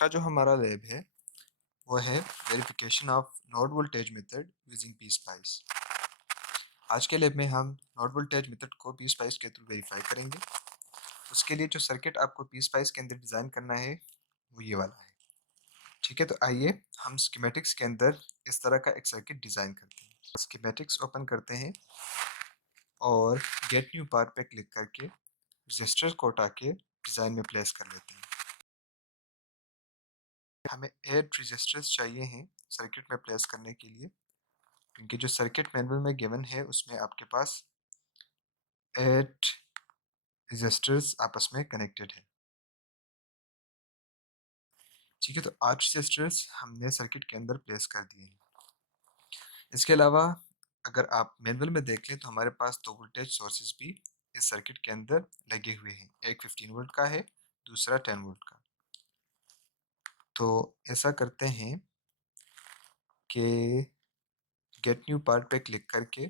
का जो हमारा लैब है वो है verification of node voltage method using PSpice. आज के लैब में हम नोड वोल्टेज मेथड को पीस्पाइस के थ्रू वेरीफाई करेंगे। उसके लिए जो सर्किट आपको पीस्पाइस के अंदर डिज़ाइन करना है वो ये वाला है। ठीक है, तो आइए हम स्कीमेटिक्स के अंदर इस तरह का एक सर्किट डिज़ाइन करते हैं। स्कीमेटिक्स ओपन करते हैं और गेट न्यू पार्ट पे क्लिक करके रजिस्टर को उठा के डिज़ाइन में प्लेस कर लेते हैं। हमें 8 रजिस्टर्स चाहिए हैं सर्किट में प्लेस करने के लिए, क्योंकि जो सर्किट मैनुअल में गिवन है उसमें आपके पास 8 रजिस्टर्स आपस में कनेक्टेड है। ठीक है, तो 8 रजिस्टर्स हमने सर्किट के अंदर प्लेस कर दिए हैं। इसके अलावा अगर आप मैनुअल में देख लें तो हमारे पास 2 वोल्टेज सोर्सेज भी इस सर्किट के अंदर लगे हुए हैं। एक 15 वोल्ट का है, दूसरा 10 वोल्ट का। तो ऐसा करते हैं कि गेट न्यू पार्ट पे क्लिक करके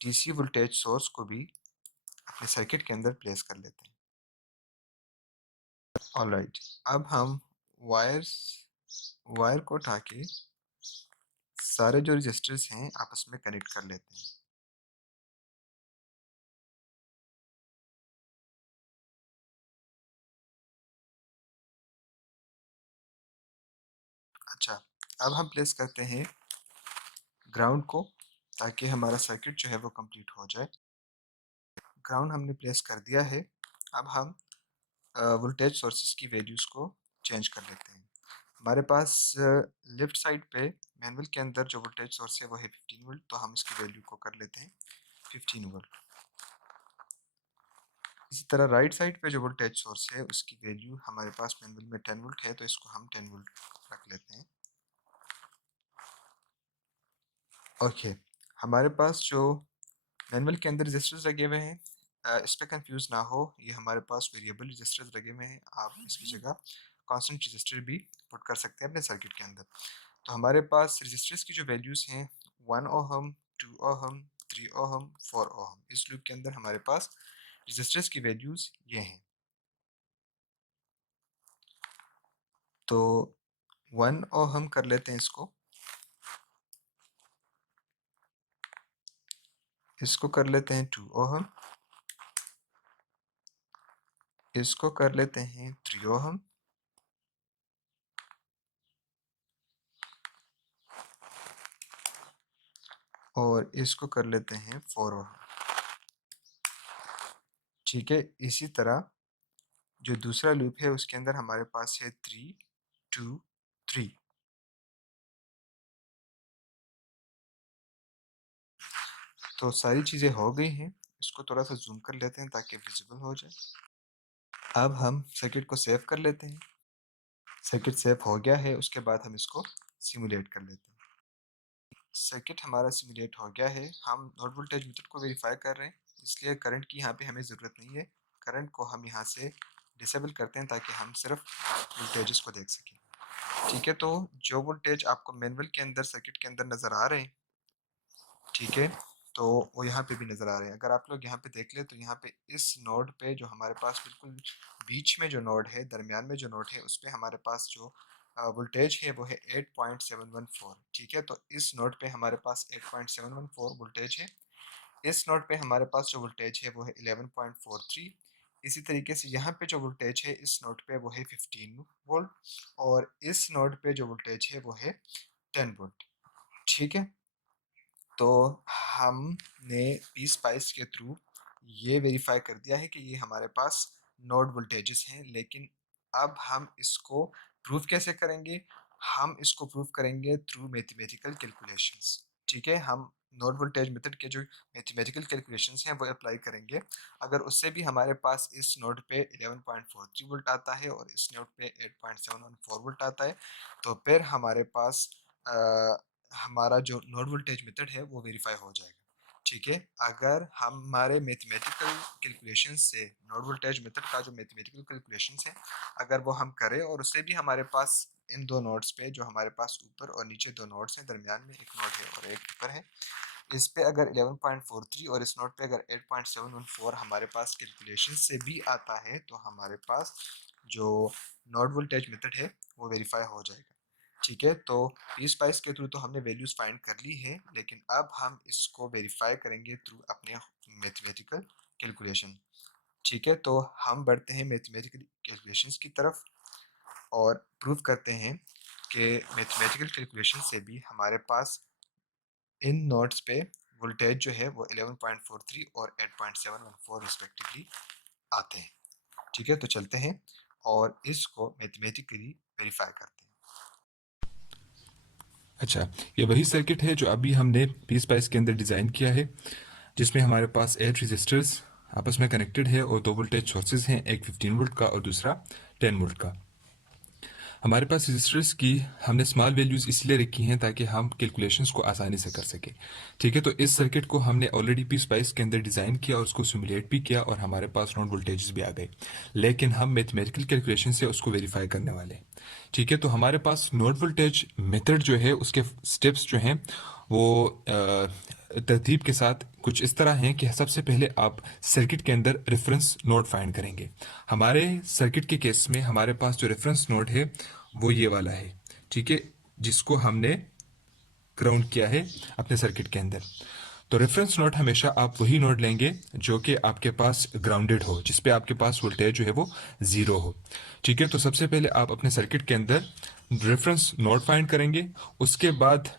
डीसी वोल्टेज सोर्स को भी अपने सर्किट के अंदर प्लेस कर लेते हैं। ऑलराइट, अब हम वायर को उठा के सारे जो रजिस्टर्स हैं आपस में कनेक्ट कर लेते हैं। अच्छा, अब हम प्लेस करते हैं ग्राउंड को, ताकि हमारा सर्किट जो है वो कंप्लीट हो जाए। ग्राउंड हमने प्लेस कर दिया है। अब हम वोल्टेज सोर्सेज की वैल्यूज़ को चेंज कर लेते हैं। हमारे पास लेफ्ट साइड पे मैनुअल के अंदर जो वोल्टेज सोर्स है वो है 15 वोल्ट, तो हम इसकी वैल्यू को कर लेते हैं 15 वोल्ट। इसी तरह राइट साइड पे जो वोल्टेज सोर्स है उसकी वैल्यू हमारे पास मैनुअल में 10 वोल्ट है, तो इसको हम 10 वोल्ट रख लेते हैं। ओके, हमारे पास जो मैनुअल के अंदर रजिस्टर्स लगे हुए हैं, इस पे कंफ्यूज ना हो, ये हमारे पास वेरिएबल रजिस्टर्स लगे हुए हैं। आप इसकी जगह कांस्टेंट रजिस्टर भी पुट कर सकते हैं अपने सर्किट के अंदर। तो हमारे पास रजिस्टर्स की जो वैल्यूज़ हैं 1 ओहम, 2 ओहम, 3 ओहम, 4 ओहम, इस लूप के अंदर हमारे पास रजिस्टर्स की वैल्यूज़ ये हैं। तो 1 ओहम कर लेते हैं इसको कर लेते हैं 2 ओहम, इसको कर लेते हैं 3 ओहम, और इसको कर लेते हैं 4 ओहम। ठीक है, इसी तरह जो दूसरा लूप है उसके अंदर हमारे पास है 3, 2, 3। तो सारी चीज़ें हो गई हैं। इसको थोड़ा सा जूम कर लेते हैं ताकि विजिबल हो जाए। अब हम सर्किट को सेव कर लेते हैं। सर्किट सेव हो गया है, उसके बाद हम इसको सिमुलेट कर लेते हैं। सर्किट हमारा सिमुलेट हो गया है। हम नोड वोल्टेज मेथड को वेरीफाई कर रहे हैं, इसलिए करंट की यहाँ पे हमें ज़रूरत नहीं है। करंट को हम यहाँ से डिसेबल करते हैं ताकि हम सिर्फ वोल्टेजेस को देख सकें। ठीक है, तो जो वोल्टेज आपको मैनुअल के अंदर सर्किट के अंदर नज़र आ रहे हैं, ठीक है, तो वो यहाँ पे भी नज़र आ रहे हैं। अगर आप लोग यहाँ पे देख ले तो यहाँ पे इस नोड पे जो हमारे पास बिल्कुल बीच में जो नोड है, दरमियान में जो नोड है, उस पे हमारे पास जो वोल्टेज है वो है 8.714। ठीक है, तो इस नोड पे हमारे पास 8.714 वोल्टेज है। इस नोड पे हमारे पास जो वोल्टेज है वो है 11.43। इसी तरीके से यहाँ पे जो वोल्टेज है इस नोड पे वो है 15 वोल्ट, और इस नोड पे जो वोल्टेज है वो है 10 वोल्ट। ठीक है, तो हमने पीस्पाइस के थ्रू ये वेरीफाई कर दिया है कि ये हमारे पास नोड वोल्टेजेस हैं, लेकिन अब हम इसको प्रूव कैसे करेंगे? हम इसको प्रूव करेंगे थ्रू मैथमेटिकल कैलकुलेशंस। ठीक है, हम नोड वोल्टेज मेथड के जो मैथमेटिकल कैलकुलेशंस हैं वो अप्लाई करेंगे। अगर उससे भी हमारे पास इस नोड पे 11.43 वोल्ट आता है और इस नोड पे 8.714 वोल्ट आता है, तो फिर हमारे पास हमारा जो नोड वोल्टेज मेथड है वो वेरीफाई हो जाएगा। ठीक है, अगर हमारे मैथमेटिकल कैलकुलेशन से नोड वोल्टेज मेथड का जो मैथमेटिकल कैलकुलेशन है अगर वो हम करें और उससे भी हमारे पास इन दो नोड्स पे जो हमारे पास ऊपर और नीचे दो नोड्स हैं, दरमियान में एक नोड है और एक ऊपर है, इस पे अगर 11.43 और इस नोड पे अगर 8.714 हमारे पास कैलकुलेशन से भी आता है, तो हमारे पास जो नोड वोल्टेज मेथड है वो वेरीफाई हो जाएगा। ठीक है, तो पीस्पाइस के थ्रू तो हमने वैल्यूज़ फाइंड कर ली है, लेकिन अब हम इसको वेरीफाई करेंगे थ्रू अपने मैथमेटिकल कैलकुलेशन। ठीक है, तो हम बढ़ते हैं मैथमेटिकल कैलकुलेशंस की तरफ और प्रूव करते हैं कि मैथमेटिकल कैलकुलेशन से भी हमारे पास इन नोड्स पे वोल्टेज जो है वो 11.43 और 8.714 रिस्पेक्टिवली आते हैं। ठीक है, तो चलते हैं और इसको मैथमेटिकली वेरीफाई करते हैं। अच्छा, ये वही सर्किट है जो अभी हमने पीस्पाइस के अंदर डिज़ाइन किया है, जिसमें हमारे पास 8 रजिस्टर्स आपस में कनेक्टेड है और दो वोल्टेज सोर्सेज हैं, एक 15 वोल्ट का और दूसरा 10 वोल्ट का। हमारे पास रजिस्टर्स की हमने स्मॉल वैल्यूज़ इसलिए रखी हैं ताकि हम कैलकुलेशंस को आसानी से कर सकें। ठीक है, तो इस सर्किट को हमने ऑलरेडी पीस्पाइस के अंदर डिज़ाइन किया और उसको सिमुलेट भी किया और हमारे पास नोड वोल्टेजेस भी आ गए, लेकिन हम मैथमेटिकल कैलकुलेशन से उसको वेरीफाई करने वाले हैं। ठीक है, तो हमारे पास नोड वोल्टेज मेथड जो है उसके स्टेप्स जो हैं वो तरतीब के साथ कुछ इस तरह हैं कि सबसे पहले आप सर्किट के अंदर रेफरेंस नोड फाइंड करेंगे। हमारे सर्किट के केस में हमारे पास जो रेफरेंस नोड है वो ये वाला है। ठीक है, जिसको हमने ग्राउंड किया है अपने सर्किट के अंदर। तो रेफरेंस नोड हमेशा आप वही नोड लेंगे जो कि आपके पास ग्राउंडेड हो, जिस पे आपके पास वोल्टेज जो है वो ज़ीरो हो। ठीक है, तो सबसे पहले आप अपने सर्किट के अंदर रेफरेंस नोड फाइंड करेंगे, उसके बाद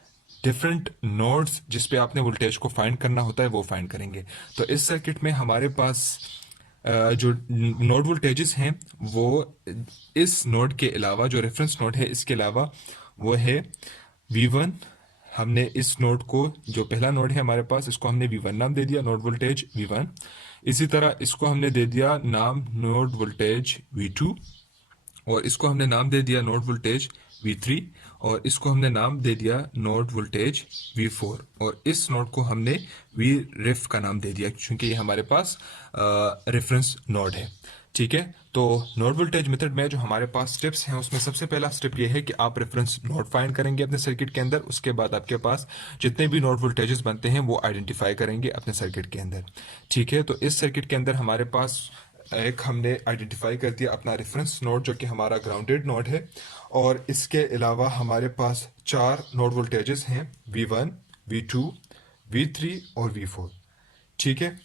डिफरेंट नोड्स जिस पे आपने वोल्टेज को फाइंड करना होता है वो फाइंड करेंगे। तो इस सर्किट में हमारे पास जो नोड वोल्टेजेस हैं वो इस नोड के अलावा, जो रेफरेंस नोड है इसके अलावा, वो है V1। हमने इस नोड को, जो पहला नोड है हमारे पास, इसको हमने V1 नाम दे दिया, नोड वोल्टेज V1। इसी तरह इसको हमने दे दिया नाम नोड वोल्टेज V2, और इसको हमने नाम दे दिया नोड वोल्टेज V3, और इसको हमने नाम दे दिया नोड वोल्टेज V4, और इस नोड को हमने Vref का नाम दे दिया क्योंकि ये हमारे पास रेफरेंस नोड है। ठीक है, तो नोड वोल्टेज मेथड में जो हमारे पास स्टेप्स हैं उसमें सबसे पहला स्टेप ये है कि आप रेफरेंस नोड फाइंड करेंगे अपने सर्किट के अंदर। उसके बाद आपके पास जितने भी नोड वोल्टेजेस बनते हैं वो आइडेंटिफाई करेंगे अपने सर्किट के अंदर। ठीक है, तो इस सर्किट के अंदर हमारे पास एक हमने आइडेंटिफाई कर दिया अपना रेफरेंस नोड जो कि हमारा ग्राउंडेड नोड है, और इसके अलावा हमारे पास चार नोड वोल्टेजेस हैं, V1, V2, V3 और V4। ठीक है,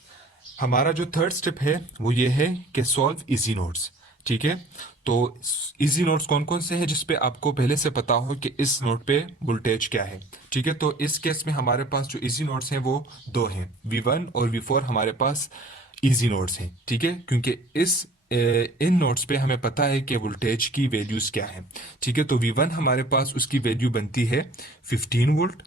हमारा जो थर्ड स्टेप है वो ये है कि सॉल्व इजी नोड्स। ठीक है, तो इजी नोड्स कौन कौन से हैं जिस पे आपको पहले से पता हो कि इस नोड पे वोल्टेज क्या है। ठीक है, तो इस केस में हमारे पास जो इजी नोड्स हैं वो दो हैं, V1 और V4 हमारे पास इजी नोड्स हैं। ठीक है, क्योंकि इन नोड्स पे हमें पता है कि वोल्टेज की वैल्यूज क्या है। ठीक है, तो V1 हमारे पास उसकी वैल्यू बनती है 15 वोल्ट,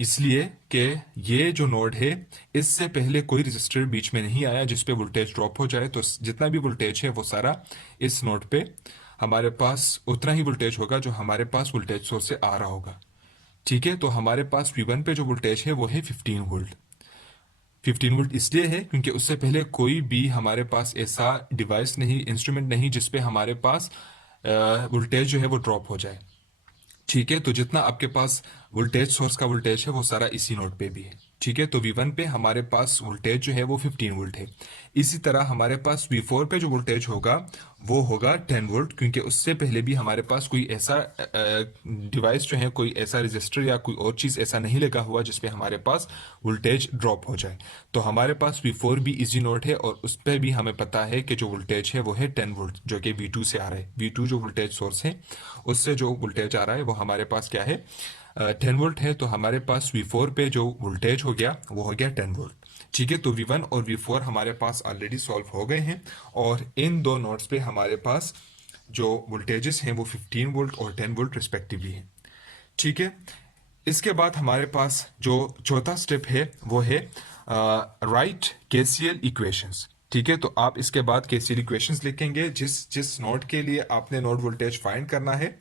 इसलिए कि ये जो नोड है इससे पहले कोई रजिस्टर बीच में नहीं आया जिस पे वोल्टेज ड्रॉप हो जाए, तो जितना भी वोल्टेज है वो सारा इस नोड पे हमारे पास उतना ही वोल्टेज होगा जो हमारे पास वोल्टेज सोर्स से आ रहा होगा। ठीक है, तो हमारे पास V1 पे जो वोल्टेज है वो है 15 वोल्ट। 15 वोल्ट इसलिए है क्योंकि उससे पहले कोई भी हमारे पास ऐसा डिवाइस नहीं, इंस्ट्रूमेंट नहीं जिस पे हमारे पास वोल्टेज जो है वो ड्रॉप हो जाए। ठीक है, तो जितना आपके पास वोल्टेज सोर्स का वोल्टेज है वो सारा इसी नोड पे भी है। ठीक है, तो V1 पे हमारे पास वोल्टेज जो है वो 15 वोल्ट है। इसी तरह हमारे पास V4 पे जो वोल्टेज होगा वो होगा 10 वोल्ट, क्योंकि उससे पहले भी हमारे पास कोई ऐसा डिवाइस जो है, कोई ऐसा रजिस्टर या कोई और चीज़ ऐसा नहीं लगा हुआ जिसपे हमारे पास वोल्टेज ड्रॉप हो जाए। तो हमारे पास V4 भी इजी नोड है और उस पर भी हमें पता है कि जो वोल्टेज है वो है 10 वोल्ट जो कि V2 से आ रहा है। V2 जो वोल्टेज सोर्स है उससे जो वोल्टेज आ रहा है वो हमारे पास क्या है, 10 वोल्ट है। तो हमारे पास V4 पे जो वोल्टेज हो गया वो हो गया 10 वोल्ट। ठीक है, तो V1 और V4 हमारे पास ऑलरेडी सॉल्व हो गए हैं, और इन दो नोड्स पे हमारे पास जो वोल्टेजेस हैं वो 15 वोल्ट और 10 वोल्ट रिस्पेक्टिवली हैं। ठीक है, इसके बाद हमारे पास जो चौथा स्टेप है वो है राइट केसीएल इक्वेशंस। ठीक है, तो आप इसके बाद केसीएल इक्वेशंस लिखेंगे, जिस जिस नोड के लिए आपने नोड वोल्टेज फाइंड करना है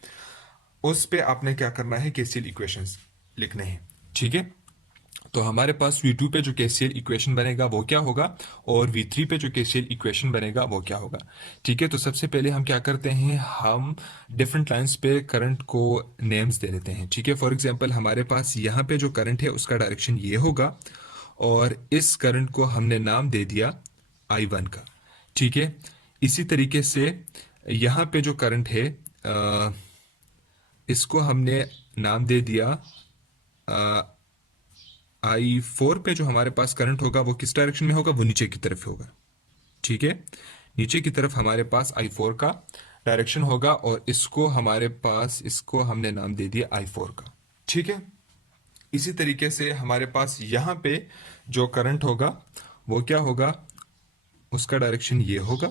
उस पे आपने क्या करना है, केसीएल इक्वेशंस लिखने हैं। ठीक है, तो हमारे पास V2 पे जो केसीएल इक्वेशन बनेगा वो क्या होगा, और V3 पे जो केसीएल इक्वेशन बनेगा वो क्या होगा। ठीक है, तो सबसे पहले हम क्या करते हैं, हम डिफरेंट लाइंस पे करंट को नेम्स दे देते हैं। ठीक है, फॉर एग्जांपल हमारे पास यहाँ पे जो करंट है उसका डायरेक्शन ये होगा, और इस करंट को हमने नाम दे दिया I1 का। ठीक है, इसी तरीके से यहाँ पे जो करंट है इसको हमने नाम दे दिया I4 पे जो हमारे पास करंट होगा वो किस डायरेक्शन में होगा, वो नीचे की तरफ होगा। ठीक है, नीचे की तरफ हमारे पास I4 का डायरेक्शन होगा और इसको हमने नाम दे दिया I4 का। ठीक है, इसी तरीके से हमारे पास यहाँ पे जो करंट होगा वो क्या होगा, उसका डायरेक्शन ये होगा,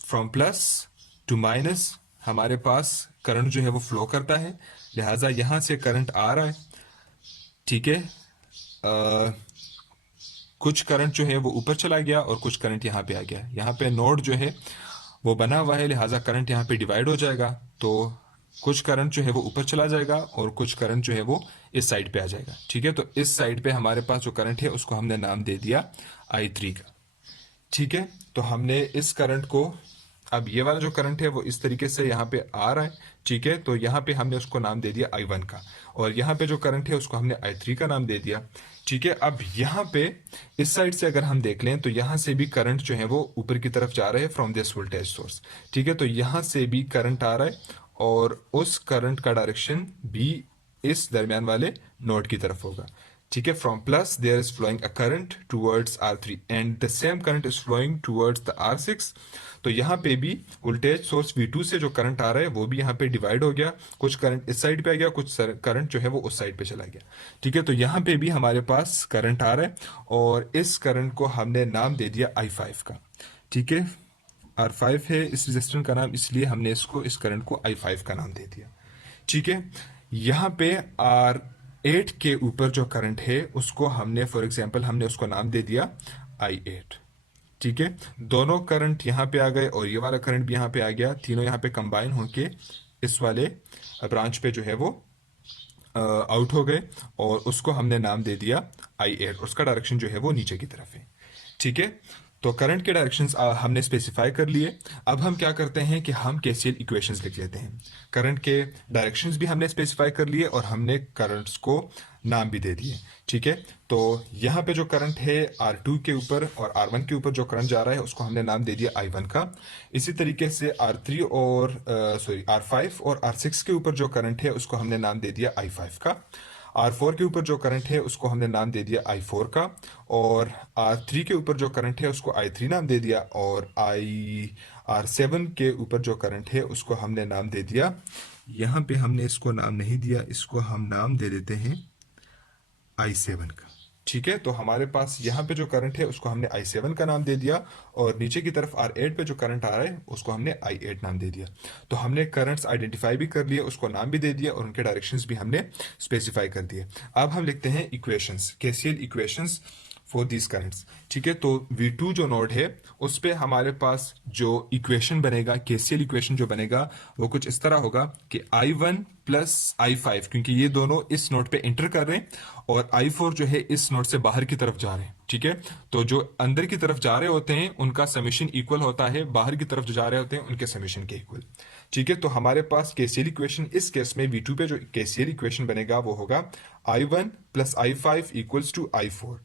फ्रॉम प्लस टू माइनस हमारे पास करंट जो है वो फ्लो करता है, लिहाजा यहाँ से करंट आ रहा है। ठीक है, कुछ करंट जो है वो ऊपर चला गया और कुछ करंट यहाँ पे आ गया। यहाँ पे नोड जो है वो बना हुआ है, लिहाजा करंट यहाँ पे डिवाइड हो जाएगा, तो कुछ करंट जो है वो ऊपर चला जाएगा और कुछ करंट जो है वो इस साइड पे आ जाएगा। ठीक है, तो इस साइड पे हमारे पास जो करंट है उसको हमने नाम दे दिया I3 का। ठीक है, तो हमने इस करंट को, अब ये वाला जो करंट है वो इस तरीके से यहाँ पे आ रहा है। ठीक है, तो यहाँ पे हमने उसको नाम दे दिया I1 का, और यहाँ पे जो करंट है उसको हमने I3 का नाम दे दिया। ठीक है, अब यहाँ पे इस साइड से अगर हम देख लें तो यहाँ से भी करंट जो है वो ऊपर की तरफ जा रहे हैं फ्रॉम दिस वोल्टेज सोर्स। ठीक है, तो यहाँ से भी करंट आ रहा है और उस करंट का डायरेक्शन भी इस दरमियान वाले नोड की तरफ होगा। ठीक है, from plus there is flowing a current towards R3 and the same current is flowing towards the R6। तो यहाँ पे भी वोल्टेज सोर्स V2 से जो करंट आ रहा है वो भी यहाँ पे डिवाइड हो गया, कुछ करंट इस साइड पे आ गया, कुछ करंट जो है वो उस साइड पे चला गया। ठीक है, तो यहाँ पे भी हमारे पास करंट आ रहा है और इस करंट को हमने नाम दे दिया I5 का। ठीक है, R5 है इस रेजिस्टेंस का नाम, इसलिए हमने इस करंट को I5 का नाम दे दिया। ठीक है, यहाँ पे R8 के ऊपर जो करंट है उसको हमने फॉर एग्जांपल हमने उसको नाम दे दिया I8। ठीक है, दोनों करंट यहाँ पे आ गए और ये वाला करंट भी यहाँ पे आ गया, तीनों यहाँ पे कंबाइन होके इस वाले ब्रांच पे जो है वो आउट हो गए और उसको हमने नाम दे दिया I8, उसका डायरेक्शन जो है वो नीचे की तरफ है। ठीक है, तो करंट के डायरेक्शंस हमने स्पेसिफाई कर लिए। अब हम क्या करते हैं कि हम KCL इक्वेशंस लिख लेते हैं। करंट के डायरेक्शंस भी हमने स्पेसिफाई कर लिए और हमने करंट्स को नाम भी दे दिए। ठीक है, तो यहाँ पे जो करंट है R2 के ऊपर और R1 के ऊपर जो करंट जा रहा है उसको हमने नाम दे दिया I1 का। इसी तरीके से R3 और R5 और R6 के ऊपर जो करंट है उसको हमने नाम दे दिया I5 का। R4 के ऊपर जो करंट है उसको हमने नाम दे दिया I4 का, और R3 के ऊपर जो करंट है उसको I3 नाम दे दिया, और R7 के ऊपर जो करंट है उसको हमने नाम दे दिया, यहाँ पे हमने इसको नाम नहीं दिया, इसको हम नाम दे देते हैं I7 का। ठीक है, तो हमारे पास यहाँ पे जो करंट है उसको हमने I7 का नाम दे दिया और नीचे की तरफ R8 पे जो करंट आ रहा है उसको हमने I8 नाम दे दिया। तो हमने करंट्स आइडेंटिफाई भी कर लिए, उसको नाम भी दे दिया और उनके डायरेक्शंस भी हमने स्पेसिफाई कर दिए। अब हम लिखते हैं equations, KCL equations for this currents. ठीक है, तो V2 जो नोड है उस पे हमारे पास जो इक्वेशन बनेगा, KCL इक्वेशन जो बनेगा वो कुछ इस तरह होगा कि I1 प्लस I5, क्योंकि ये दोनों इस नोड पे एंटर कर रहे हैं और I4 जो है इस नोड से बाहर की तरफ जा रहे हैं। ठीक है, तो जो अंदर की तरफ जा रहे होते हैं उनका समेशन इक्वल होता है बाहर की तरफ जो जा रहे होते हैं उनके समेशन के इक्वल। ठीक है, तो हमारे पास KCL इक्वेशन इस केस में V2 पे जो KCL इक्वेशन बनेगा वो होगा I1 plus I5 equals to I4।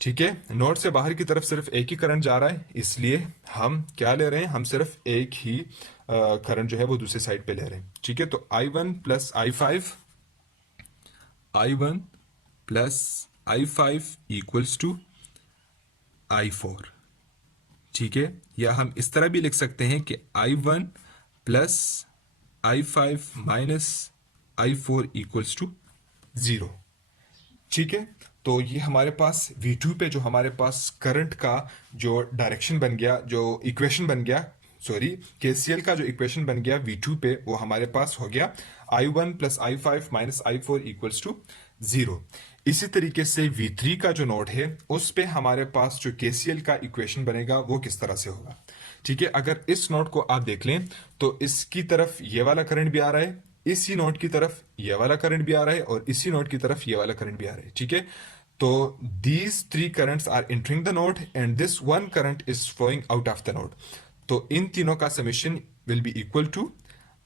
ठीक है, नोड से बाहर की तरफ सिर्फ एक ही करंट जा रहा है, इसलिए हम क्या ले रहे हैं, हम सिर्फ एक ही करंट जो है वो दूसरे साइड पे ले रहे हैं। ठीक है, तो I1 plus I5, I1 plus I5 equals to I4। ठीक है, या हम इस तरह भी लिख सकते हैं कि I1 plus I5 minus I4 equals to 0। ठीक है, तो ये हमारे पास V2 पे जो हमारे पास करंट का जो डायरेक्शन बन गया, जो इक्वेशन बन गया, सॉरी KCL का जो इक्वेशन बन गया V2 पे, वो हमारे पास हो गया I1 plus I5 minus I4 equals to 0। इसी तरीके से V3 का जो नोड है उस पे हमारे पास जो KCL का इक्वेशन बनेगा वो किस तरह से होगा। ठीक है, अगर इस नोड को आप देख लें तो इसकी तरफ ये वाला करंट भी आ रहा है, इसी नोड की तरफ ये वाला करंट भी आ रहा है और इसी नोड की तरफ ये वाला करंट भी आ रहा है। ठीक है, तो these three currents are entering the node and this one current is flowing out of the node। तो इन तीनों का summation will be equal to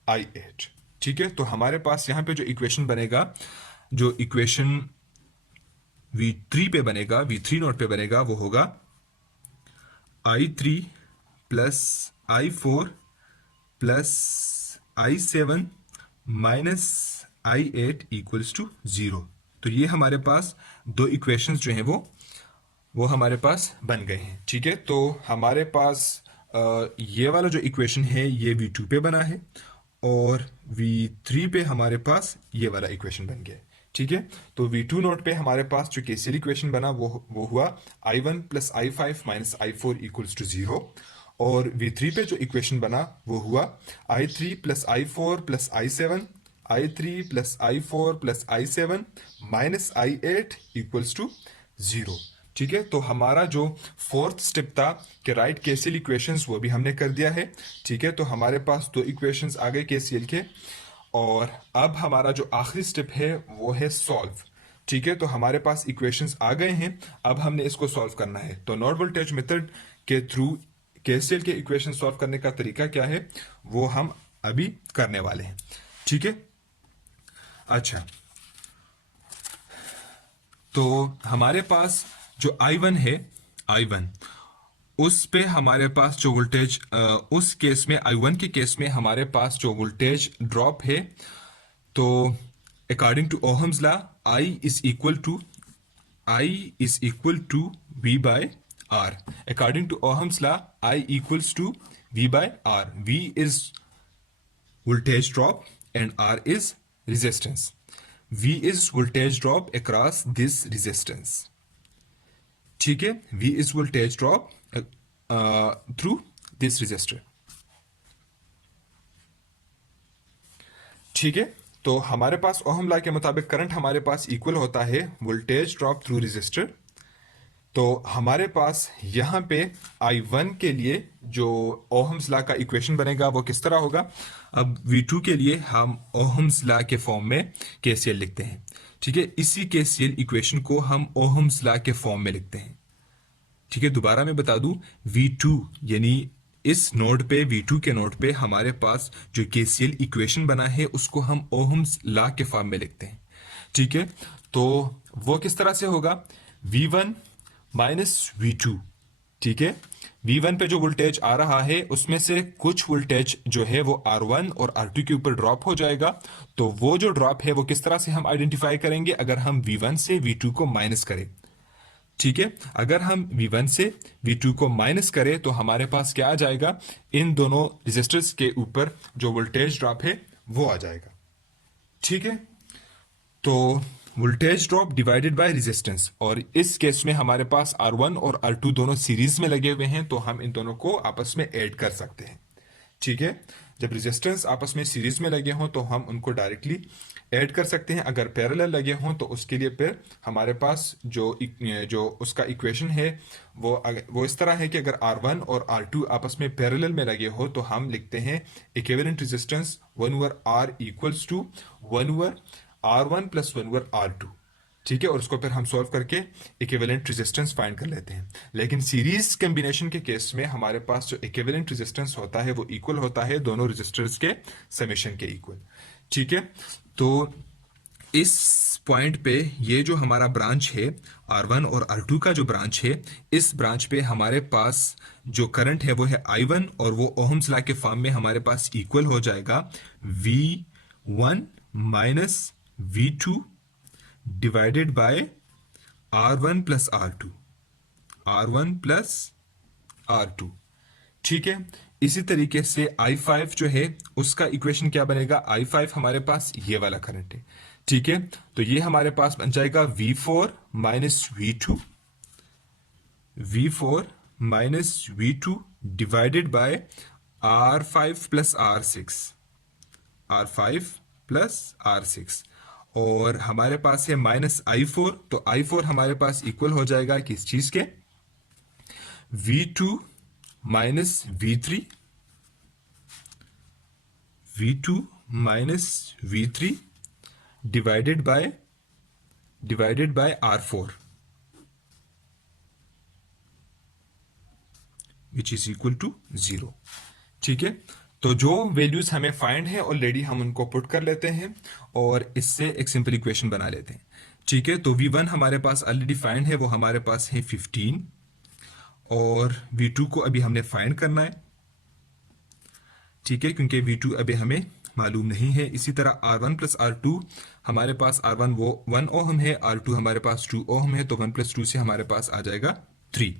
I8। ठीक है, तो हमारे पास यहाँ पे जो इक्वेशन बनेगा, जो इक्वेशन V3 पे बनेगा, V3 नोड पे बनेगा, वो होगा I3 plus I4 plus I7 minus I8 equals to 0। तो ये हमारे पास दो इक्वेशंस जो हैं वो हमारे पास बन गए हैं। ठीक है, तो हमारे पास ये वाला जो इक्वेशन है ये V2 पे बना है और V3 पे हमारे पास ये वाला इक्वेशन बन गया है। ठीक है, तो V2 नोट पे हमारे पास जो केसीएल इक्वेशन बना वो हुआ I1 plus I5 minus I4 equals to 0। और V3 पे जो इक्वेशन बना वो हुआ I3 plus I4 plus I7, I3 plus I4 plus I7 minus I8 equals to 0। ठीक है, तो हमारा जो फोर्थ स्टेप था कि राइट केसीएल इक्वेशंस वो भी हमने कर दिया है। ठीक है, तो हमारे पास दो इक्वेशंस आ गए केसीएल के। और अब हमारा जो आखिरी स्टेप है वो है सॉल्व। ठीक है, तो हमारे पास इक्वेशंस आ गए हैं, अब हमने इसको सॉल्व करना है। तो नोड वोल्टेज मेथड के थ्रू केसीएल के इक्वेशन सॉल्व करने का तरीका क्या है वो हम अभी करने वाले हैं। ठीक है, अच्छा, तो हमारे पास जो I1 है, I1 उस पे हमारे पास जो वोल्टेज उस केस में I1 के केस में हमारे पास जो वोल्टेज ड्रॉप है, तो according to Ohm's law I is equal to V by R। According to Ohm's law I equals to V by R। V is voltage drop and R is resistance. V is voltage drop across this resistance. ठीक है, V is voltage drop through this resistor. ठीक है, तो हमारे पास ohm law के मुताबिक current हमारे पास equal होता है वोल्टेज ड्रॉप थ्रू रेजिस्टर। तो हमारे पास यहाँ पे I1 के लिए जो ओहम्स लॉ का इक्वेशन बनेगा वो किस तरह होगा। अब V2 के लिए हम ओहम्स लॉ के फॉर्म में केसीएल लिखते हैं। ठीक है, इसी केसीएल इक्वेशन को हम ओहम्स लॉ के फॉर्म में लिखते हैं। ठीक है, दोबारा मैं बता दूं, V2 यानी इस नोड पे V2 के नोड पे हमारे पास जो केसीएल इक्वेशन बना है उसको हम ओहम्स लॉ के फॉर्म में लिखते हैं। ठीक है, तो वो किस तरह से होगा, V1 माइनस V2। ठीक है, V1 पे जो वोल्टेज आ रहा है उसमें से कुछ वोल्टेज जो है वो R1 और R2 के ऊपर ड्रॉप हो जाएगा। तो वो जो ड्रॉप है वो किस तरह से हम आइडेंटिफाई करेंगे, अगर हम V1 से V2 को माइनस करें। ठीक है, अगर हम V1 से V2 को माइनस करें तो हमारे पास क्या आ जाएगा, इन दोनों रेजिस्टर्स के ऊपर जो वोल्टेज ड्रॉप है वो आ जाएगा। ठीक है, तो voltage drop divided by resistance, और इस केस में हमारे पास R1 और R2 दोनों सीरीज में लगे हुए हैं तो हम इन दोनों को आपस में ऐड कर सकते हैं। ठीक है, जब रेजिस्टेंस आपस में सीरीज में लगे हों तो हम उनको डायरेक्टली ऐड कर सकते हैं। अगर पैरेलल लगे हों तो उसके लिए फिर हमारे पास जो उसका इक्वेशन है वो इस तरह है कि अगर R1 और R2 आपस में पैरेलल में लगे हो तो हम लिखते हैं equivalent resistance 1 over R equals to 1 over R1 plus 1 over R2। ठीक है, और उसको फिर हम सॉल्व करके इक्विवेलेंट रेजिस्टेंस फाइंड कर लेते हैं। लेकिन सीरीज कॉम्बिनेशन के केस में हमारे पास जो इक्विवेलेंट रेजिस्टेंस होता है वो इक्वल होता है दोनों रेजिस्टर्स के समेशन के इक्वल। ठीक है, तो इस पॉइंट पे ये जो हमारा ब्रांच है R1 और R2 का जो ब्रांच है, इस ब्रांच पे हमारे पास जो करंट है वो है I1 और वो ओहम्स लॉ के फॉर्म में हमारे पास इक्वल हो जाएगा V1 minus V2 divided bye R1 plus R2, R1 plus R2। ठीक है, इसी तरीके से I5 जो है उसका इक्वेशन क्या बनेगा, I5 हमारे पास ये वाला करंट है। ठीक है, तो ये हमारे पास बन जाएगा V4 minus V2, V4 minus V2 divided bye R5 plus R6, R5 plus R6। और हमारे पास है माइनस I4, तो I4 हमारे पास इक्वल हो जाएगा किस चीज के, V2 minus V3, V2 minus V3 divided by R4 which is equal to 0। ठीक है, तो जो वैल्यूज हमें फाइंड है ऑलरेडी हम उनको पुट कर लेते हैं और इससे एक सिंपल इक्वेशन बना लेते हैं। ठीक है, तो V1 हमारे पास ऑलरेडी फाइंड है, वो हमारे पास है 15 और V2 को अभी हमने फाइंड करना है, ठीक है, क्योंकि V2 अभी हमें मालूम नहीं है। इसी तरह R1 प्लस R2, हमारे पास R1 वो 1 ओहम है, R2 हमारे पास 2 ओहम है, तो 1 प्लस 2 से हमारे पास आ जाएगा 3,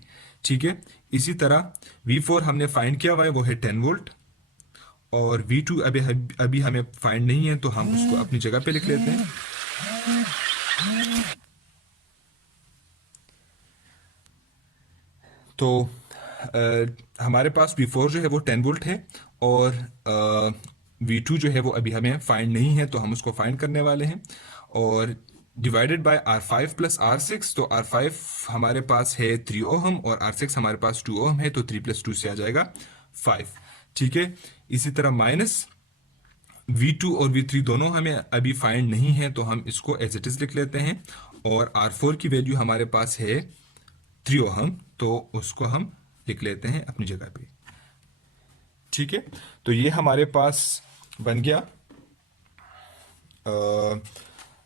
ठीक है। इसी तरह V4 हमने फाइंड किया हुआ है, वो है 10 वोल्ट, और V2 अभी हमें फाइंड नहीं है, तो हम उसको अपनी जगह पे लिख लेते हैं। तो हमारे पास V4 जो है वो 10 वोल्ट है, और V2 जो है वो अभी हमें फाइंड नहीं है, तो हम उसको फाइंड करने वाले हैं। और divided by R5 plus R6, तो R5 हमारे पास है 3 ओहम और R6 हमारे पास 2 ओहम है, तो 3 प्लस 2 से आ जाएगा 5, ठीक है। इसी तरह माइनस V2 और V3 दोनों हमें अभी फाइंड नहीं है, तो हम इसको एज इट इज लिख लेते हैं। और R4 की वैल्यू हमारे पास है 3 ओहम, तो उसको हम लिख लेते हैं अपनी जगह पे, ठीक है। तो ये हमारे पास बन गया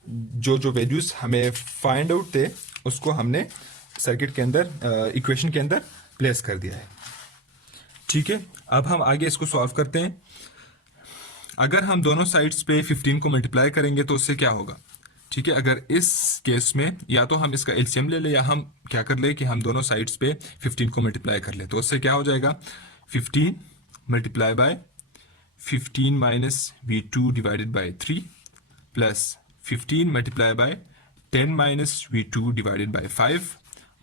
जो जो वैल्यूज हमें फाइंड आउट थे, उसको हमने सर्किट के अंदर इक्वेशन के अंदर प्लेस कर दिया है, ठीक है। अब हम आगे इसको सॉल्व करते हैं। अगर हम दोनों साइड्स पे 15 को मल्टीप्लाई करेंगे तो उससे क्या होगा, ठीक है। अगर इस केस में या तो हम इसका एलसीएम ले ले, या हम क्या कर ले कि हम दोनों साइड्स पे 15 को मल्टीप्लाई कर ले, तो उससे क्या हो जाएगा, 15 multiply by 15 minus V2 divided by 3 plus 15 multiply by 10 minus V2 divided by 5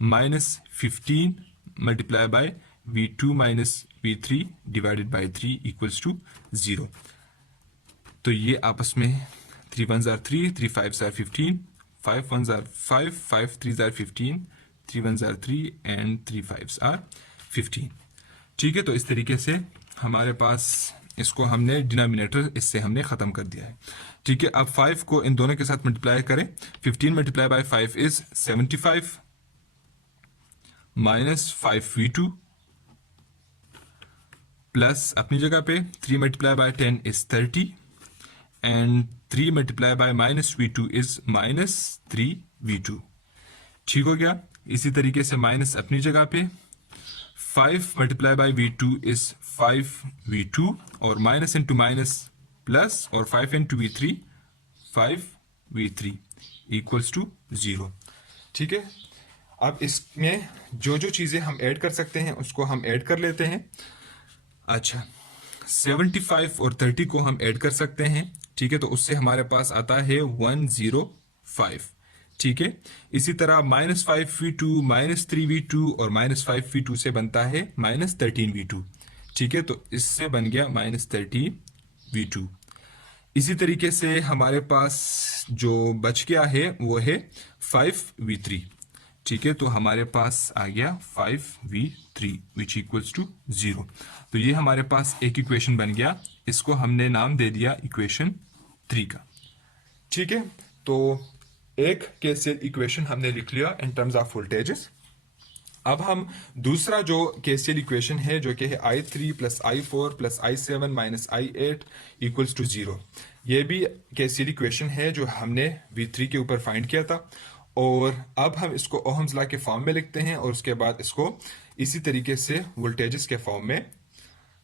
minus 15 multiply by V2 minus V3 divided by 3 equals to 0। तो ये आपस में 3 1s are 3, 3 5s are 15, 5 1s are 5, 5 3s are 15, 3 1s are 3 and 3 5s are 15, ठीक है। तो इस तरीके से हमारे पास इसको हमने डिनोमिनेटर इससे हमने ख़त्म कर दिया है, ठीक है। अब 5 को इन दोनों के साथ मल्टीप्लाई करें, 15 multiply bye 5 is 75 minus 5V2 plus अपनी जगह पे 3 multiply by 10 is 30 and 3 multiply by minus V2 is minus 3V2, ठीक हो गया। इसी तरीके से माइनस अपनी जगह पे 5 multiply by V2 is 5V2 और माइनस इंटू माइनस प्लस और 5 into V3 5V3 equals to 0, ठीक है। अब इसमें जो जो चीज़ें हम ऐड कर सकते हैं उसको हम ऐड कर लेते हैं। अच्छा, 75 और 30 को हम ऐड कर सकते हैं, ठीक है, तो उससे हमारे पास आता है 105, ठीक है। इसी तरह माइनस 5V2 माइनस 3V2 और माइनस 5V2 से बनता है माइनस 13V2, ठीक है, तो इससे बन गया माइनस 13V2। इसी तरीके से हमारे पास जो बच गया है वो है 5V3, ठीक है, तो हमारे पास आ गया 5V3 विच इक्वल्स टू 0। तो ये हमारे पास एक इक्वेशन बन गया, इसको हमने नाम दे दिया इक्वेशन 3 का, ठीक है। तो एक केसीएल इक्वेशन हमने लिख लिया इन टर्म्स ऑफ वोल्टेजेस। अब हम दूसरा जो केसीएल इक्वेशन है जो कि है I3 plus I4 plus I7 minus I8 equals to 0, ये भी केसीएल इक्वेशन है जो हमने V3 के ऊपर फाइंड किया था। और अब हम इसको ओहम्स लॉ के फॉर्म में लिखते हैं और उसके बाद इसको इसी तरीके से वोल्टेजेस के फॉर्म में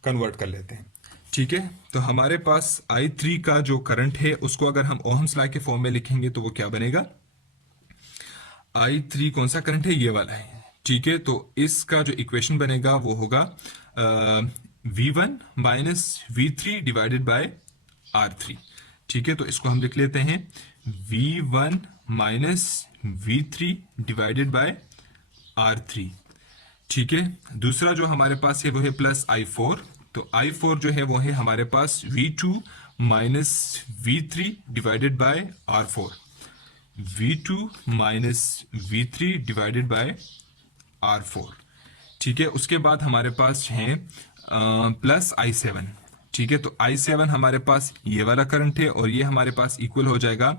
कन्वर्ट कर लेते हैं, ठीक है। तो हमारे पास I3 का जो करंट है उसको अगर हम ओहम्स लॉ के फॉर्म में लिखेंगे तो वो क्या बनेगा, I3 कौन सा करंट है, ये वाला है, ठीक है। तो इसका जो इक्वेशन बनेगा वो होगा V1 minus V3 divided bye R3, ठीक है। तो इसको हम लिख लेते हैं V1 minus V3 divided bye R3, ठीक है। दूसरा जो हमारे पास है वो है प्लस I4, तो I4 जो है वो है हमारे पास V2 minus V3 divided by R4, V2 minus V3 divided by R4, ठीक है। उसके बाद हमारे पास है प्लस I7, ठीक है। तो I7 हमारे पास ये वाला करंट है और ये हमारे पास इक्वल हो जाएगा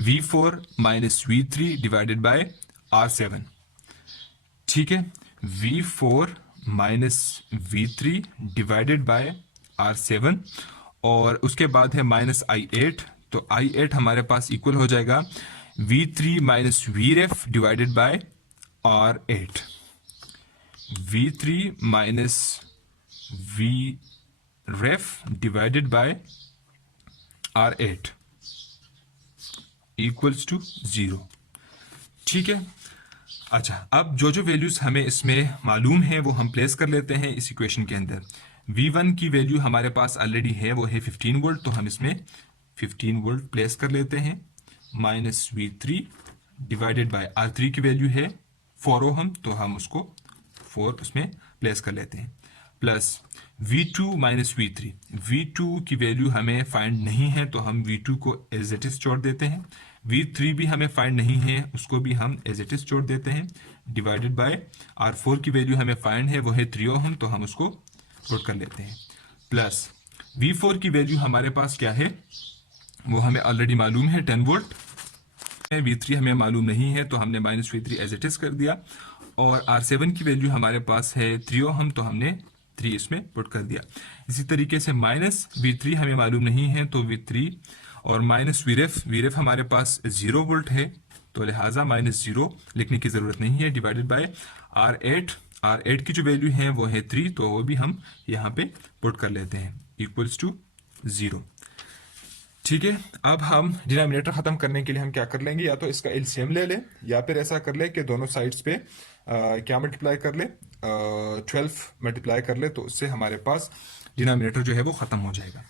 V4 minus V3 divided bye R7, ठीक है। V4 minus V3 divided bye R7 और उसके बाद है माइनस I8, तो I8 हमारे पास इक्वल हो जाएगा V3 minus Vref divided by R8, V3 minus V ref divided by R8 equals to 0। ठीक है। अच्छा, अब जो जो वैल्यूज हमें इसमें मालूम है वो हम प्लेस कर लेते हैं इस इक्वेशन के अंदर। V1 की वैल्यू हमारे पास ऑलरेडी है, वो है 15 वोल्ट, तो हम इसमें 15 वोल्ट प्लेस कर लेते हैं, minus V3 divided bye R3 की वैल्यू है 4 ओहम, तो हम उसको 4 उसमें प्लेस कर लेते हैं, plus V2 minus V3। V2 की वैल्यू हमें फाइंड नहीं है तो हम V2 को एज इट इज छोड़ देते हैं, V3 भी हमें फाइंड नहीं है, उसको भी हम एज इट इज छोड़ देते हैं, डिवाइडेड बाय R4 की वैल्यू हमें फाइंड है, वो है 3 ओहम, तो हम उसको पुट कर लेते हैं, प्लस V4 की वैल्यू हमारे पास क्या है, वो हमें ऑलरेडी मालूम है 10 वोल्ट। V3 हमें मालूम नहीं है तो हमने minus V3 as it is कर दिया, और R7 की वैल्यू हमारे पास है 3 ओहम, तो हमने 3 इसमें पुट कर दिया। इसी तरीके से माइनस V3 हमें मालूम नहीं है तो V3 और माइनस वीरेफ हमारे पास 0 वोल्ट है, तो लिहाजा माइनस 0 लिखने की ज़रूरत नहीं है, डिवाइडेड बाय R8 की जो वैल्यू है वो है 3, तो वो भी हम यहाँ पे पुट कर लेते हैं, इक्वल्स टू 0। ठीक है। अब हम डिनोमिनेटर ख़त्म करने के लिए हम क्या कर लेंगे, या तो इसका एलसीएम ले लें, या फिर ऐसा कर ले कि दोनों साइड्स पे क्या मल्टीप्लाई कर ले, 12 मल्टीप्लाई कर ले, तो उससे हमारे पास डिनोमिनेटर जो है वो ख़त्म हो जाएगा।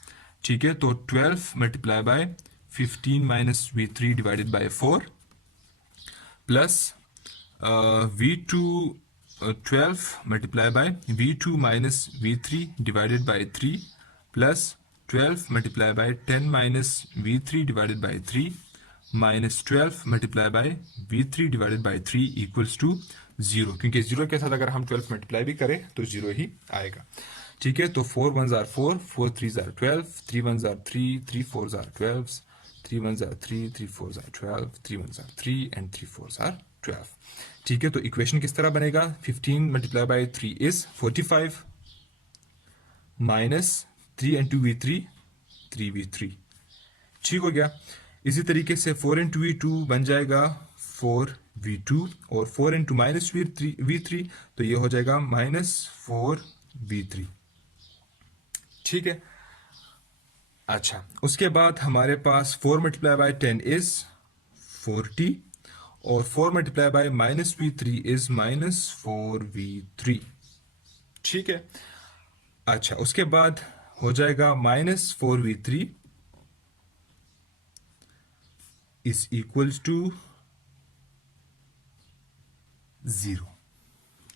ठीक है, तो 12 multiply by 15 minus V3 divided by 4 plus V2 12 multiply by V2 minus V3 divided by 3 plus 12 multiply by 10 minus V3 divided by 3 minus 12 multiply by V3 divided by 3 equals to 0, क्योंकि 0 के साथ अगर हम 12 मल्टीप्लाई भी करें तो 0 ही आएगा। ठीक है, तो 4 1s are 4, 4 3s are 12, 3 1s are 3, 3 4s are 12, 3 1s are 3, 3 4s are 12, 3 1s are 3 and 3 4s are 12। ठीक है, तो इक्वेशन किस तरह बनेगा, 15 multiply bye 3 is 45 minus 3 into V3 3V3। ठीक हो गया। इसी तरीके से 4 इंटू V2 बन जाएगा 4V2, और 4 इंटू माइनस V3 तो ये हो जाएगा माइनस 4V3। ठीक है। अच्छा, उसके बाद हमारे पास 4 मल्टीप्लाई बाय 10 इज 40, और 4 multiply by minus V3 is minus 4V3। ठीक है। अच्छा, उसके बाद हो जाएगा minus 4V3 is equals to 0।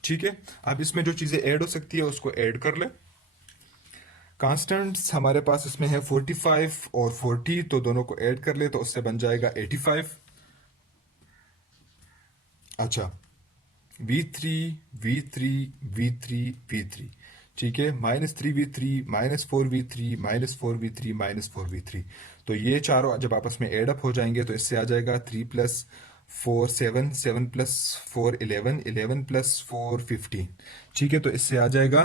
ठीक है, अब इसमें जो चीज़ें ऐड हो सकती है उसको ऐड कर ले। कांस्टेंट्स हमारे पास इसमें है 45 और 40, तो दोनों को ऐड कर ले तो उससे बन जाएगा 85। अच्छा, V3 V3 V3 V3, ठीक है, minus 3V3 minus 4V3 minus 4V3 minus 4V3, तो ये चारों जब आपस में एड अप हो जाएंगे तो इससे आ जाएगा 3 प्लस 4 7, 7 प्लस 4 11, 11 प्लस 4 15। ठीक है, तो इससे आ जाएगा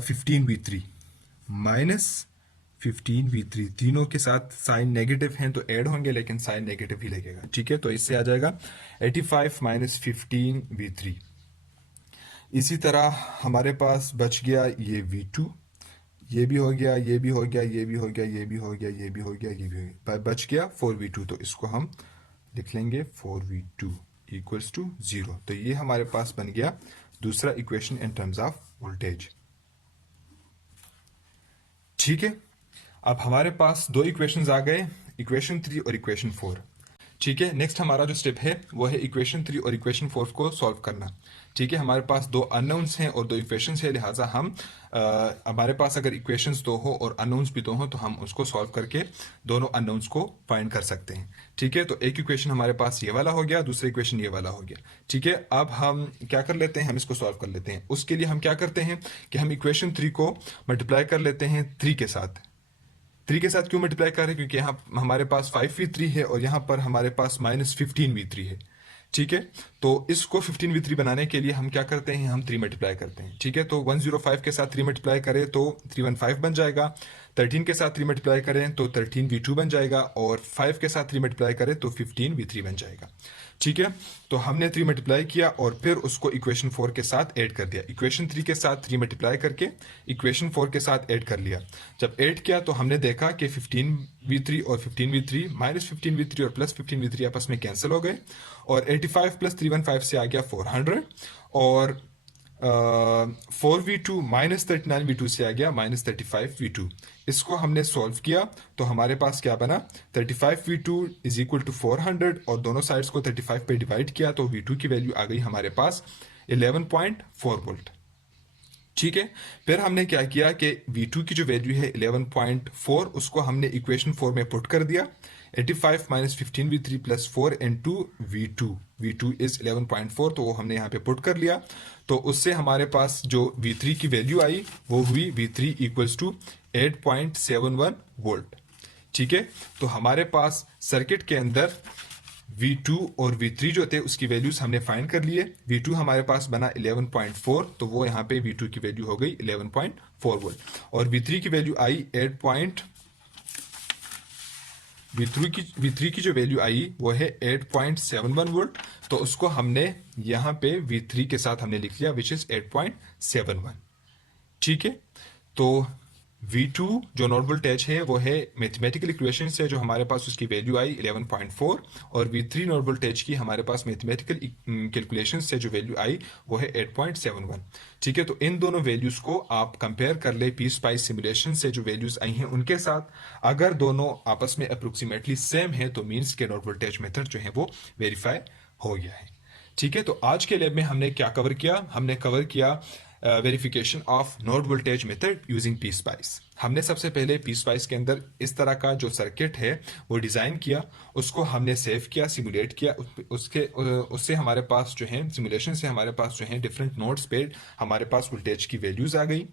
15V3 माइनस 15V3। तीनों के साथ साइन नेगेटिव हैं तो ऐड होंगे, लेकिन साइन नेगेटिव ही लगेगा। ठीक है, तो इससे आ जाएगा 85 माइनस 15V3। इसी तरह हमारे पास बच गया ये V2, ये भी हो गया, ये भी हो गया, ये भी हो गया, ये भी हो गया, ये भी हो गया, ये भी हो गया, बच गया 4V2, तो इसको हम लिख लेंगे 4V2 इक्वल्स टू 0। तो ये हमारे पास बन गया दूसरा equation in terms of voltage. ठीक है, अब हमारे पास दो इक्वेशंस आ गए, इक्वेशन 3 और इक्वेशन 4। ठीक है, नेक्स्ट हमारा जो स्टेप है वो है इक्वेशन 3 और इक्वेशन 4 को सॉल्व करना। ठीक है, हमारे पास दो अननोन्स हैं और दो इक्वेशंस है, लिहाजा हम हमारे पास अगर इक्वेशंस दो हो और अननोन्स भी दो हो तो हम उसको सॉल्व करके दोनों अननोन्स को फाइंड कर सकते हैं। ठीक है, तो एक इक्वेशन हमारे पास ये वाला हो गया, दूसरा इक्वेशन ये वाला हो गया। ठीक है, अब हम क्या कर लेते हैं, हम इसको सॉल्व कर लेते हैं। उसके लिए हम क्या करते हैं कि हम इक्वेशन 3 को मल्टीप्लाई कर लेते हैं 3 के साथ। 3 के साथ क्यों मल्टीप्लाई कर रहे हैं, क्योंकि यहाँ हमारे पास 5V3 है और यहाँ पर हमारे पास माइनस 15V3 है। ठीक है, तो इसको 15V3 बनाने के लिए हम क्या करते हैं, हम 3 मल्टीप्लाई करते हैं। ठीक है, तो 105 के साथ 3 मल्टीप्लाई करें तो 315 बन जाएगा, 13 के साथ 3 मल्टीप्लाई करें तो 13v2 बन जाएगा, और 5 के साथ 3 मल्टीप्लाई करें तो 15v3 बन जाएगा। ठीक है, तो हमने 3 मल्टीप्लाई किया और फिर उसको इक्वेशन 4 के साथ ऐड कर दिया। इक्वेशन 3 के साथ 3 मल्टीप्लाई करके इक्वेशन 4 के साथ ऐड कर लिया। जब ऐड किया तो हमने देखा कि 15v3 और 15v3 माइनस 15v3 और प्लस 15v3 आपस में कैंसिल हो गए, और 85 प्लस 315 से आ गया 400, और 4v2 माइनस 39v2 से आ गया माइनस 35v2। इसको हमने सॉल्व किया तो हमारे पास क्या बना, 35v2 इज इक्वल टू 400, और दोनों साइड्स को 35 पे डिवाइड किया तो v2 की वैल्यू आ गई हमारे पास 11.4 वोल्ट। ठीक है, फिर हमने क्या किया कि v2 की जो वैल्यू है 11.4 उसको हमने इक्वेशन 4 में पुट कर दिया। 85 minus 15v3 plus 4 into v2 is 11.4, तो वो हमने यहाँ पे पुट कर लिया। तो उससे हमारे पास जो v3 की वैल्यू आई वो हुई v3 इक्वल्स टू 8.71 वोल्ट। ठीक है, तो हमारे पास सर्किट के अंदर v2 और v3 जो थे उसकी वैल्यूज हमने फाइंड कर लिए। v2 हमारे पास बना 11.4, तो वो यहाँ पे v2 की वैल्यू हो गई 11.4 वोल्ट, और v3 की वैल्यू आई v3 की जो वैल्यू आई वो है 8.71 वोल्ट, तो उसको हमने यहाँ पे v3 के साथ हमने लिख लिया विच इज 8.71। ठीक है, तो v2 जो नोड वोल्टेज है वो है मैथमेटिकल इक्वेशन से जो हमारे पास उसकी वैल्यू आई 11.4, और v3 नोड वोल्टेज की हमारे पास मैथमेटिकल कैलकुलेशन से जो वैल्यू आई वो है 8.71। ठीक है, तो इन दोनों वैल्यूज को आप कंपेयर कर ले पी स्पाइस सिमुलेशन से जो वैल्यूज आई हैं उनके साथ। अगर दोनों आपस में अप्रोक्सीमेटली सेम है तो मीन्स के नोड वोल्टेज मेथड जो है वो वेरीफाई हो गया है। ठीक है, तो आज के लैब में हमने क्या कवर किया, हमने कवर किया verification of node voltage method using P spice. हमने सबसे पहले पी स्पाइस के अंदर इस तरह का जो सर्किट है वो डिज़ाइन किया, उसको हमने सेव किया, सिमुलेट किया, उससे हमारे पास जो है सिमुलेशन से हमारे पास जो है डिफरेंट नोड्स पे हमारे पास वोल्टेज की वैल्यूज़ आ गई।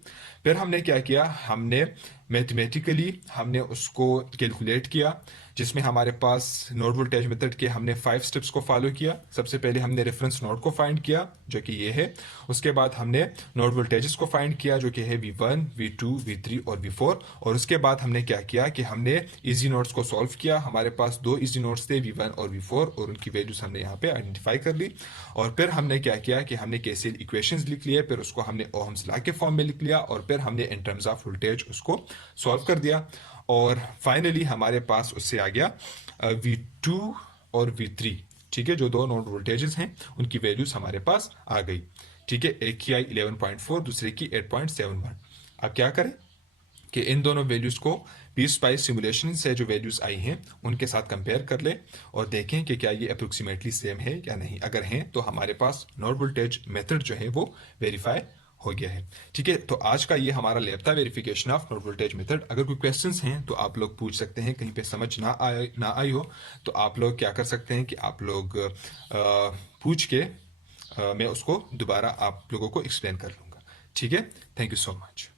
फिर हमने क्या किया, हमने मैथमेटिकली हमने उसको कैलकुलेट किया, जिसमें हमारे पास नोड वोल्टेज मेथड के हमने 5 स्टेप्स को फॉलो किया। सबसे पहले हमने रेफरेंस नोड को फाइंड किया जो कि ये है, उसके बाद हमने नोड वोल्टेजेस को फाइंड किया जो कि है v1, v2, v3 और v4, और उसके बाद हमने क्या किया कि हमने इजी नोड्स को सॉल्व किया। हमारे पास 2 इजी नोड्स थे v1 और v4, और उनकी वैल्यूज हमने यहाँ पे आइडेंटिफाई कर ली। और फिर हमने क्या किया कि हमने केसीएल इक्वेशंस लिख लिए, फिर उसको हमने ओहम्स लॉ के फॉर्म में लिख लिया, और फिर हमने इन टर्म्स ऑफ वोल्टेज उसको सॉल्व कर दिया, और फाइनली हमारे पास उससे आ गया v2 और v3। ठीक है, जो दो नोड वोल्टेजेस हैं उनकी वैल्यूज हमारे पास आ गई। ठीक है, एक की आई 11.4, दूसरे की 8.71। अब क्या करें कि इन दोनों वैल्यूज को पी स्पाइस सिमुलेशन से जो वैल्यूज आई हैं उनके साथ कंपेयर कर ले और देखें कि क्या ये अप्रोक्सीमेटली सेम है या नहीं। अगर हैं तो हमारे पास नोड वोल्टेज मेथड जो है वो वेरीफाई हो गया है। ठीक है, तो आज का ये हमारा लैब था verification of node voltage method. अगर कोई क्वेश्चंस हैं तो आप लोग पूछ सकते हैं, कहीं पे समझ ना आई हो तो आप लोग क्या कर सकते हैं कि आप लोग पूछ के मैं उसको दोबारा आप लोगों को एक्सप्लेन कर लूँगा। ठीक है, थैंक यू सो मच।